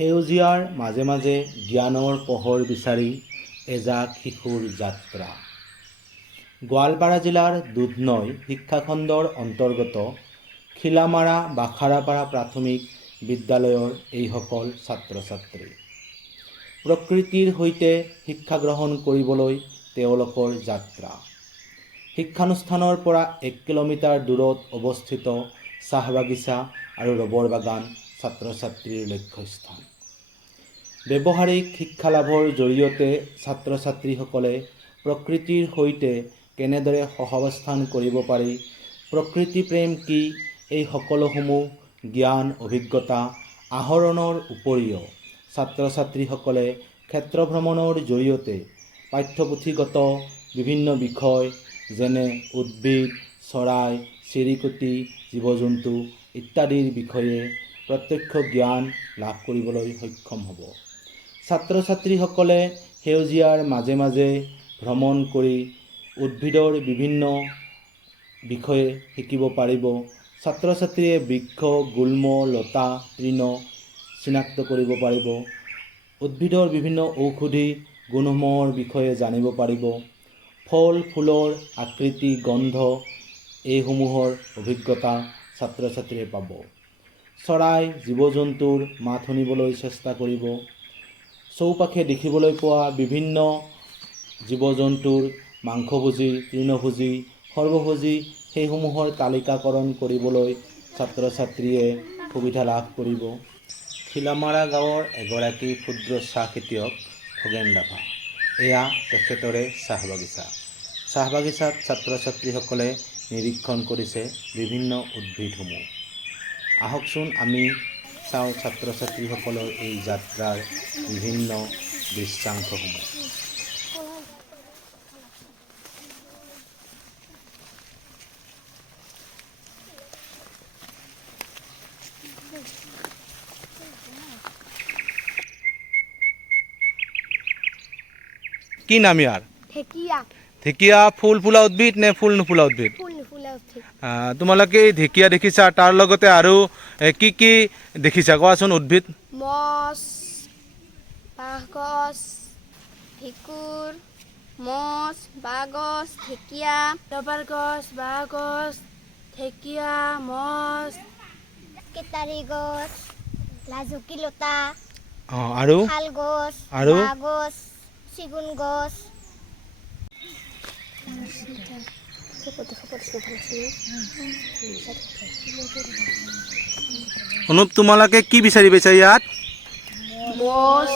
সেউজীয়াৰ মাজে মাজে জ্ঞানৰ পোহৰ বিচাৰি এজাক শিশুৰ যাত্ৰা। গোৱালপাৰা জিলাৰ দুধনৈ শিক্ষাখণ্ডৰ অন্তৰ্গত খিলামাৰা বাখাৰাপাৰা প্ৰাথমিক বিদ্যালয়ৰ এইসকল ছাত্ৰ ছাত্ৰী। প্ৰকৃতিৰ সৈতে শিক্ষা গ্ৰহণ কৰিবলৈ তেওঁলোকৰ যাত্ৰা। শিক্ষানুষ্ঠানৰ পৰা 1 কিলোমিটাৰ দূৰত অৱস্থিত চাহ বাগিচা আৰু ৰবৰ বাগান ছাত্ৰ ছাত্ৰীৰ লক্ষ্যস্থান। ব্যৱহাৰিক শিক্ষা লাভৰ জৰিয়তে ছাত্ৰ ছাত্ৰীসকলে প্ৰকৃতিৰ সৈতে কেনেদৰে সহাৱস্থান কৰিব পাৰি, প্ৰকৃতি প্ৰেম কি, এই সকলোসমূহ জ্ঞান অভিজ্ঞতা আহৰণৰ উপৰিও ছাত্ৰ ছাত্ৰীসকলে ক্ষেত্ৰ ভ্ৰমণৰ জৰিয়তে পাঠ্যপুথিগত বিভিন্ন বিষয় যেনে উদ্ভিদ, চৰাই, চিৰিকটি, জীৱ-জন্তু ইত্যাদিৰ বিষয়ে প্ৰত্যক্ষ জ্ঞান লাভ কৰিবলৈ সক্ষম হ'ব। ছাত্ৰ ছাত্ৰীসকলে সেউজীয়াৰ মাজে মাজে ভ্ৰমণ কৰি উদ্ভিদৰ বিভিন্ন বিষয়ে শিকিব পাৰিব। ছাত্ৰ ছাত্ৰীয়ে বৃক্ষ, গুল্ম, লতা, তৃণ চিনাক্ত কৰিব পাৰিব। উদ্ভিদৰ বিভিন্ন ঔষধি গুণসমূহৰ বিষয়ে জানিব পাৰিব। ফল ফুলৰ আকৃতি, গন্ধ এইসমূহৰ অভিজ্ঞতা ছাত্ৰ ছাত্ৰীয়ে পাব। চৰাই, জীৱ-জন্তুৰ মাত শুনিবলৈ চেষ্টা কৰিব। চৌপাশে দেখিবলৈ পোৱা বিভিন্ন জীৱ-জন্তুৰ মাংসভোজী, তৃণভোজী, সৰ্বভোজী সেইসমূহৰ তালিকাকৰণ কৰিবলৈ ছাত্ৰ ছাত্ৰীয়ে সুবিধা লাভ কৰিব। খিলামাৰা গাঁৱৰ এগৰাকী ক্ষুদ্ৰ চাহ খেতিয়ক খগেন ডেকা। এয়া তেখেতৰে চাহ বাগিচা। চাহ বাগিচাত ছাত্ৰ ছাত্ৰীসকলে নিৰীক্ষণ কৰিছে বিভিন্ন উদ্ভিদসমূহ। আহকচোন আমি চাওঁ ছাত্ৰ ছাত্ৰীসকলৰ এই যাত্ৰাৰ বিভিন্ন দৃশ্যাংশসমূহ। কি নাম ইয়াৰ? ঢেকীয়া। ঢেকীয়া ফুল ফুলা উদ্ভিদ নে ফুল নুফুলা উদ্ভিদ? ফুল নুফুলা উদ্ভিদ। তোমালোকে এই ঢেকীয়া দেখিছা, তাৰ লগতে আৰু কি কি দেখিছা কোৱাচোন উদ্ভিদ? মছ, বাঁহগছ, ভেঁকুৰ, মছ, বাঁহগছ, ঢেকীয়া, ৰবাৰ গছ, বাঁহগছ, ঢেকীয়া, মছ, কেতাৰী গছ, লাজুকী লতা, আৰু শাল গছ, আৰু বাঁহ গছ, চিগুন গছ। অনুপ, তোমালোকে কি বিচাৰি পাইছা ইয়াত? মছ,